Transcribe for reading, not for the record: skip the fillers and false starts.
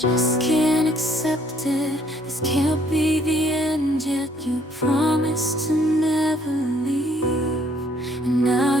just can't accept it. This can't be the end, yet you promised to never leave. And now